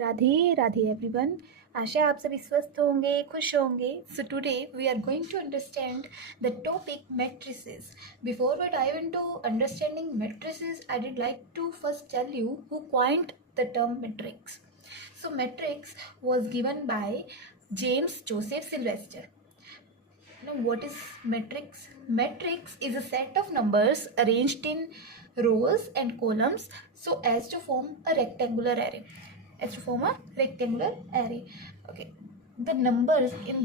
Radhe Radhe everyone. आशा है आप सभी स्वस्थ होंगे, खुश होंगे। So today we are going to understand the topic matrices. Before we dive into understanding matrices, I would like to first tell you who coined the term matrix. So matrix was given by James Joseph Sylvester. Now what is matrix? Matrix is a set of numbers arranged in rows and columns so as to form a rectangular array. Okay, the numbers in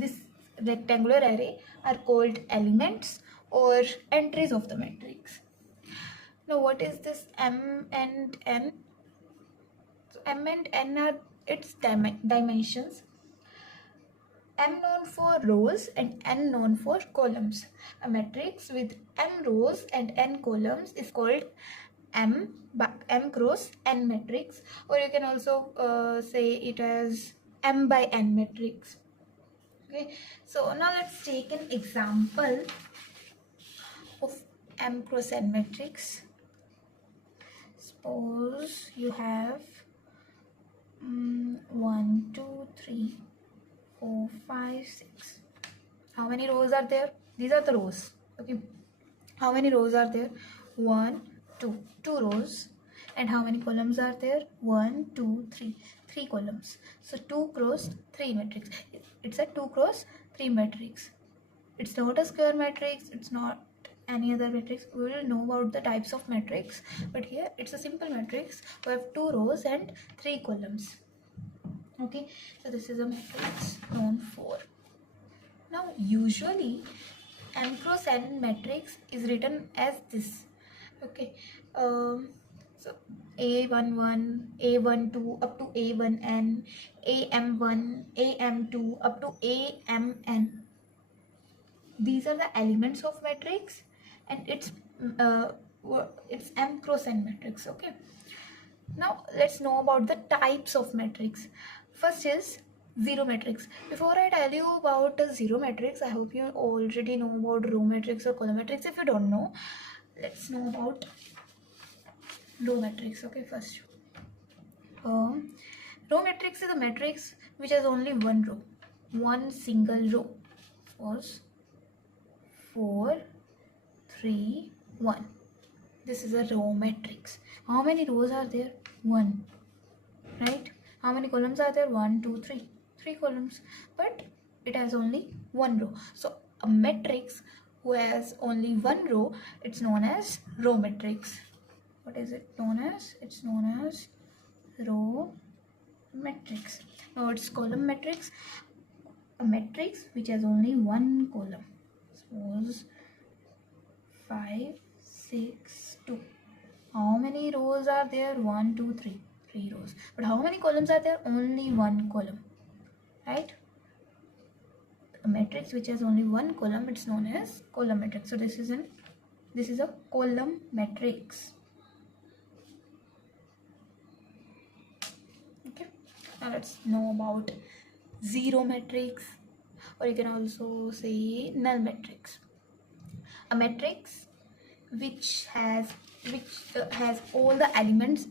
this rectangular array are called elements or entries of the matrix. Now what is this m and n? So m and n are its dimensions. M known for rows and n known for columns. A matrix with m rows and n columns is called m cross n matrix, or you can also say it as m by n matrix. Okay, so now let's take an example of m cross n matrix. Suppose you have 1 2 3 4 5 6. How many rows are there? These are the rows. Okay, how many rows are there? 1 2 rows. And how many columns are there? 1 2 3 columns. So 2 cross 3 matrix. It's a 2 cross 3 matrix. It's not a square matrix, it's not any other matrix. We will know about the types of matrix, but here it's a simple matrix. We have 2 rows and 3 columns. Okay, so this is a matrix known for. Now usually m cross n matrix is written as this. Okay, so a11, a12 up to a1n, am1, am2 up to amn. These are the elements of matrix, and it's m cross n matrix. Okay, now let's know about the types of matrix. First is zero matrix. Before I tell you about a zero matrix, I hope you already know about row matrix or column matrix. If you don't know, let's know about row matrix. Okay, first row matrix is a matrix which has only one row, one single row. Suppose 4 3 1. This is a row matrix. How many rows are there? 1, right? How many columns are there? 1 2 3 columns, but it has only one row. So a matrix who has only one row, it's known as row matrix. What is it known as? It's known as row matrix. Now it's column matrix. A matrix which has only one column. Suppose 5 6 2. How many rows are there? 1 2 3 rows. But how many columns are there? Only one column, right? A matrix which has only one column, it's known as column matrix. So this is a column matrix. Okay, now let's know about zero matrix, or you can also say null matrix. A matrix which has all the elements,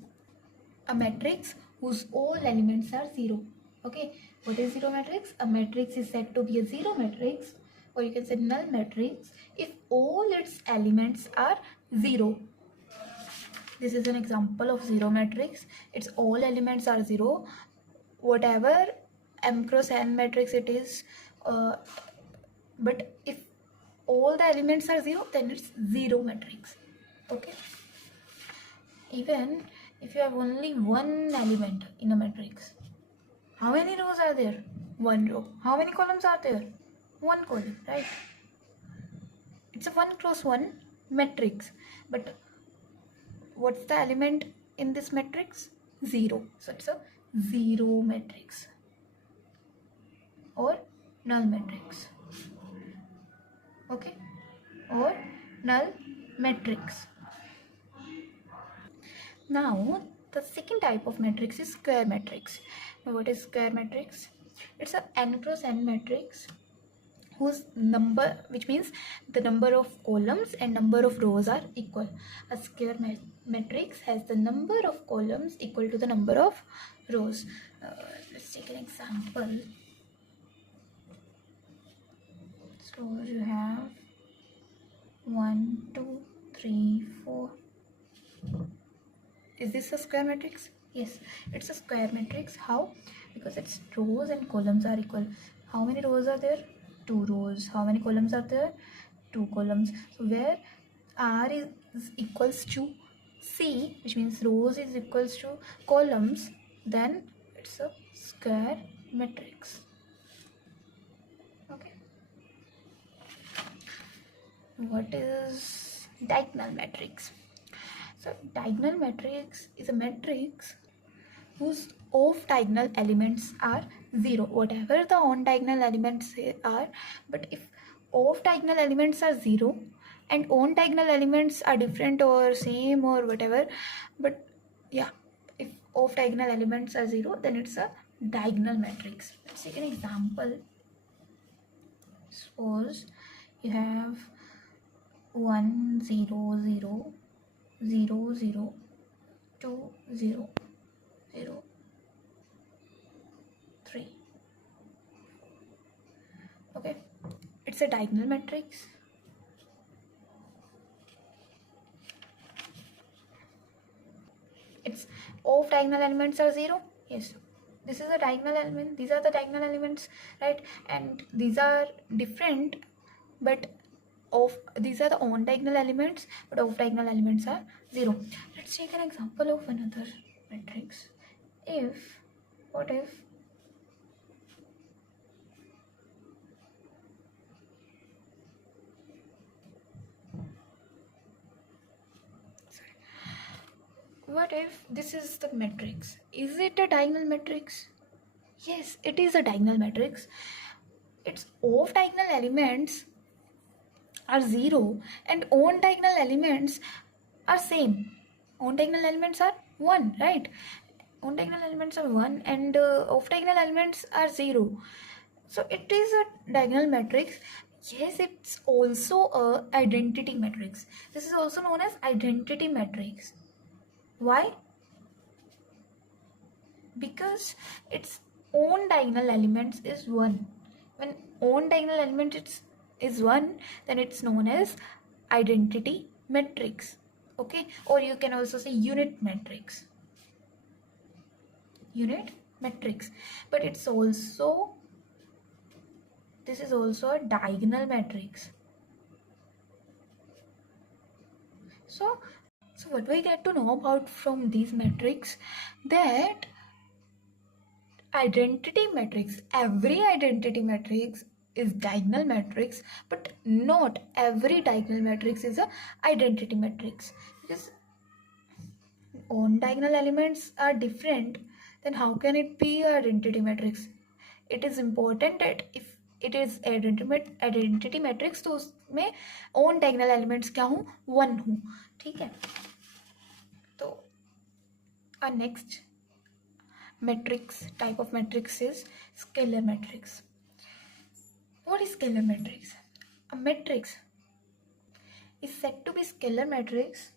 a matrix whose all elements are zero. Okay, what is zero matrix? A matrix is said to be a zero matrix, or you can say null matrix, if all its elements are zero. This is an example of zero matrix. Its all elements are zero. Whatever m cross n matrix it is, but if all the elements are zero, then it's zero matrix. Okay, even if you have only one element in a matrix, how many rows are there? One row. How many columns are there? One column, right? It's a 1 cross 1 matrix, but what's the element in this matrix? 0. So it's a zero matrix or null matrix. Okay, or null matrix. Now the second type of matrix is square matrix. Now what is square matrix? It's a n cross n matrix whose number, which means the number of columns and number of rows are equal. A square matrix has the number of columns equal to the number of rows. Let's take an example. So you have 1, 2, 3, 4. Is this a square matrix? Yes, it's a square matrix. How? Because its rows and columns are equal. How many rows are there? 2 rows. How many columns are there? 2 columns. So where R is equals to C, which means rows is equals to columns, then it's a square matrix. Okay. What is diagonal matrix? So diagonal matrix is a matrix whose off diagonal elements are 0, whatever the on diagonal elements are. But if off diagonal elements are 0 and on diagonal elements are different or same or whatever, but yeah, if off diagonal elements are 0, then it's a diagonal matrix. Let's take an example. Suppose you have 1 0 0 0 0 2 0 0 3. Okay, it's a diagonal matrix. Its off diagonal elements are 0. Yes, this is a diagonal element, these are the diagonal elements, right? And these are different, but these are the on diagonal elements, but off diagonal elements are 0. Let's take an example of another matrix. What if this is the matrix? Is it a diagonal matrix? Yes, it is a diagonal matrix. Its off diagonal elements are 0 and on diagonal elements are same. On diagonal elements are 1, right? On diagonal elements are 1 and off diagonal elements are 0. So it is a diagonal matrix. Yes, it's also a identity matrix. This is also known as identity matrix. Why? Because its own diagonal elements is 1. When own diagonal element is 1, then it's known as identity matrix. Okay, or you can also say unit matrix. Unit matrix. But this is also a diagonal matrix. So what we get to know about from these matrix, that identity matrix, every identity matrix is diagonal matrix, but not every diagonal matrix is a identity matrix, because on diagonal elements are different, then how can it be a identity matrix? It is important that if it is identity matrix, तो उसमें on diagonal elements क्या हूँ? 1 हूँ. ठीक है. तो our next matrix type of matrix is scalar matrix. What is scalar matrix? A matrix is said to be scalar matrix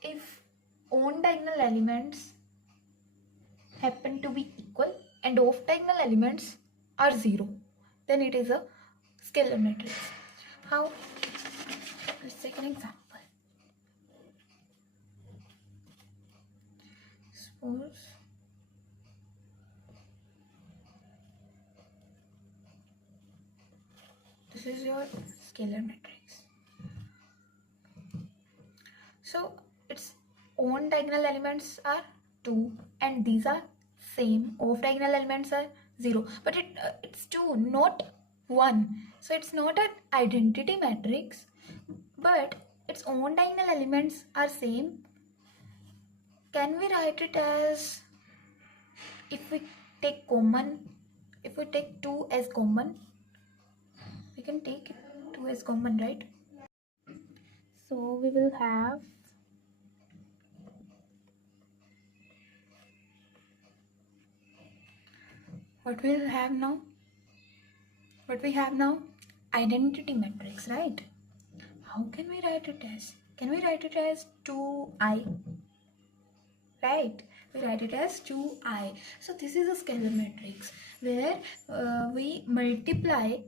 if on diagonal elements happen to be equal and off diagonal elements are 0. Then it is a scalar matrix. How? Let's take an example. Suppose this is your scalar matrix. So its own diagonal elements are 2 and these are same. Off diagonal elements are 0, but it's 2, not 1. So it's not an identity matrix, but its own diagonal elements are same. Can we write it as, if we take 2 as common, we can take 2 as common, right? So we will have what we have now? Identity matrix, right? How can we write it as? Can we write it as 2i? Right? we write it as 2i. So this is a scalar matrix where we multiply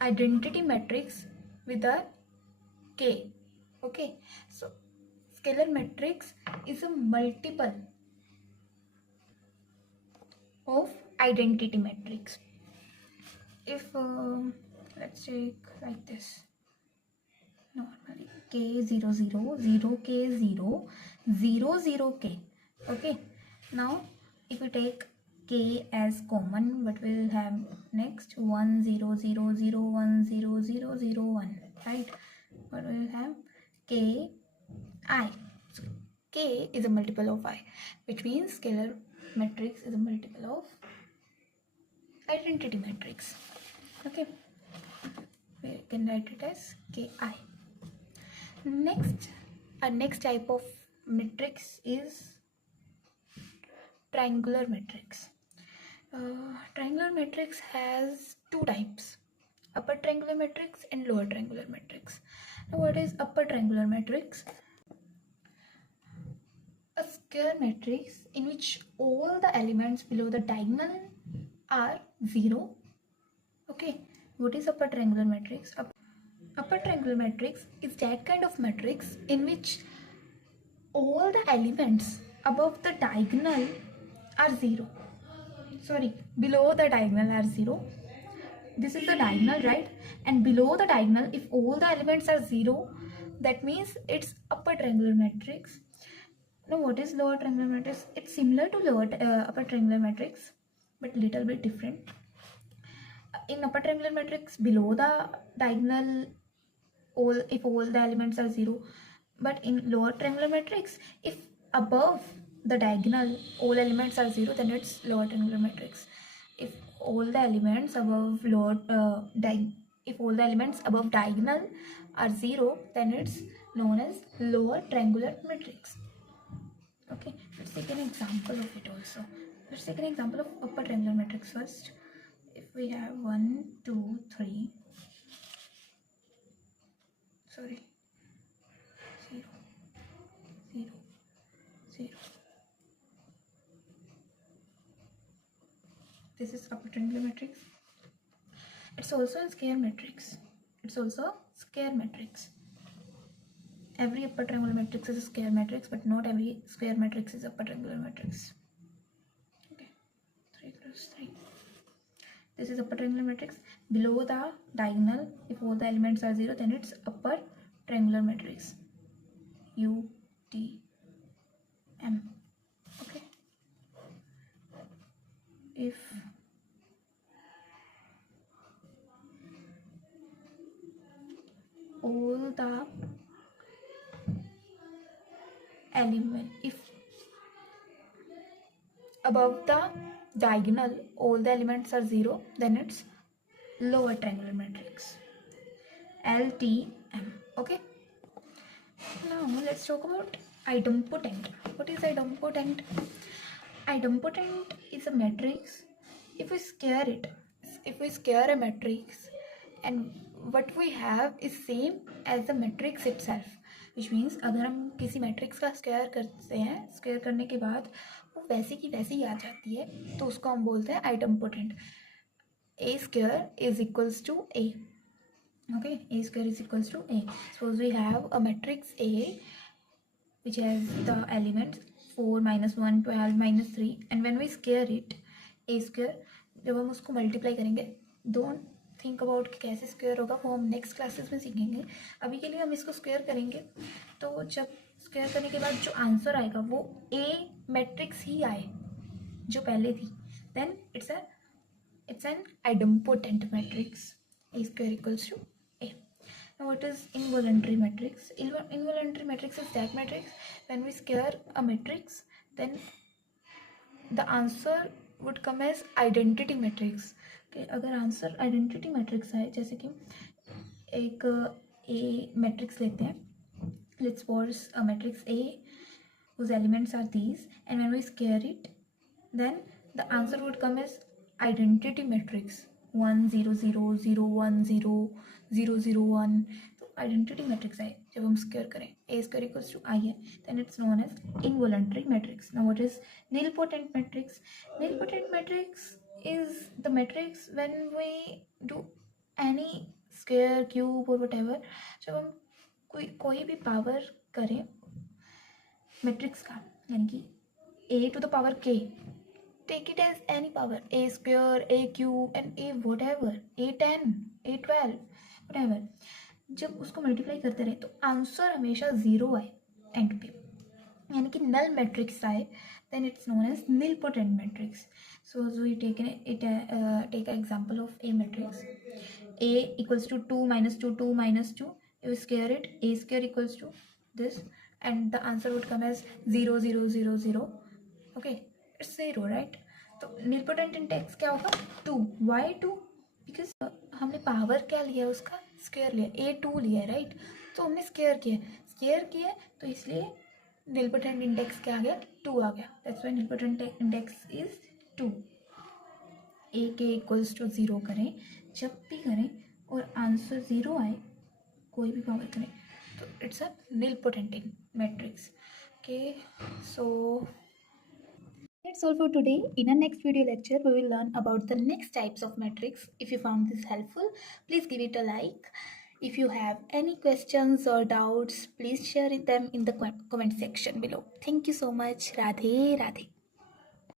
identity matrix with a k. Okay, so scalar matrix is a multiple of identity matrix. If let's take like this, normally k0 0 0k0 0 0 k. Okay, now if we take k as common, what we'll have next? 1 0 0 0 1 0 0 0 1, right? What we'll have? K I. So k is a multiple of I, which means scalar matrix is a multiple of identity matrix. Okay, we can write it as ki. Next, our next type of matrix is triangular matrix. Triangular matrix has two types: upper triangular matrix and lower triangular matrix. Now, what is upper triangular matrix? A square matrix in which all the elements below the diagonal are 0. Okay, what is upper triangular matrix? Upper triangular matrix is that kind of matrix in which all the elements above the diagonal are 0. Sorry, below the diagonal are 0. This is the diagonal, right? And below the diagonal, if all the elements are 0, that means it's upper triangular matrix. Now, what is lower triangular matrix? It's similar to upper triangular matrix, but little bit different. In upper triangular matrix, below the diagonal, if all the elements are 0, but in lower triangular matrix, if above the diagonal all elements are 0, then it's lower triangular matrix. If all the elements above diagonal are 0, then it's known as lower triangular matrix. Okay, let's take an example of it also. Let's take an example of upper triangular matrix first. If we have 1 2 3, sorry, 0 0 0, this is upper triangular matrix. It's also a square matrix. Every upper triangular matrix is a square matrix, but not every square matrix is upper triangular matrix. Okay, 3 cross 3. This is upper triangular matrix. Below the diagonal, if all the elements are 0, then it's upper triangular matrix. U T M. Okay. If all the if above the diagonal all the elements are 0, then it's lower triangular matrix. LTM. Okay. Now let's talk about idempotent. What is idempotent? Idempotent is a matrix if we square a matrix and what we have is same as the matrix itself, which means अगर हम किसी matrix का square करते हैं, square करने के बाद वो वैसी की वैसी आ जाती है, तो उसको हम बोलते हैं idempotent. A square is equals to A. Okay, A square is equals to A. Suppose we have a matrix A which has the elements 4 minus 1 12 minus 3, and when we square it, A square, जब हम उसको multiply करेंगे, don't think about कि कैसे square होगा, वो हम next classes में सीखेंगे. अभी के लिए हम इसको स्क्वायर करेंगे, तो जब स्क्वायर करने के बाद जो आंसर आएगा वो ए मैट्रिक्स ही आए जो पहले थी, then it's an idempotent matrix. A square equals to A. Now what is involuntary matrix? Involuntary matrix is that matrix when we square a matrix, then the answer would come as identity matrix. Okay, अगर answer identity matrix है, जैसे कि एक ए matrix लेते हैं, let's suppose a matrix A whose elements are these, and when we square it, then the answer would come as identity matrix 1 0 0 0 1 0 0 0 1. तो identity matrix आए जब हम स्क्वायर करें, A square equals to I है, then it's known as involuntary matrix. Now what is nilpotent matrix? Nilpotent matrix is the matrix when we do any square, cube or whatever. जब हम कोई भी power करें matrix का, यानी कि a to the power k, take it as any power, a square, a cube and a whatever, a10, a12 whatever. जब उसको मल्टीप्लाई करते रहे तो आंसर हमेशा जीरो आए एंड पे, यानी कि नल मैट्रिक्स आए, then it's known as nilpotent matrix. So we take take an example of a matrix. A equals to 2 minus 2, 2 minus 2. If you square it, a square equals to this, and the answer would come as 0 0 0 0. Okay, it's 0, right? तो nilpotent index क्या होगा? 2. Why 2? Because हमने power क्या लिया, उसका square लिया, a2 लिया, right? तो हमने स्क्वायर किया तो इसलिए nilpotent index क्या आ गया? 2 आ गया. That's why nilpotent index is 2. a के इक्वल्स टू 0 करें, जब भी करें और आंसर 0 आए, कोई भी पावर करें, तो it's a nilpotent matrix. Okay, so that's all for today. In our next video lecture, we will learn about the next types of matrix. If you found this helpful, please give it a like. If you have any questions or doubts, please share them in the comment section below. Thank you so much. Radhe Radhe.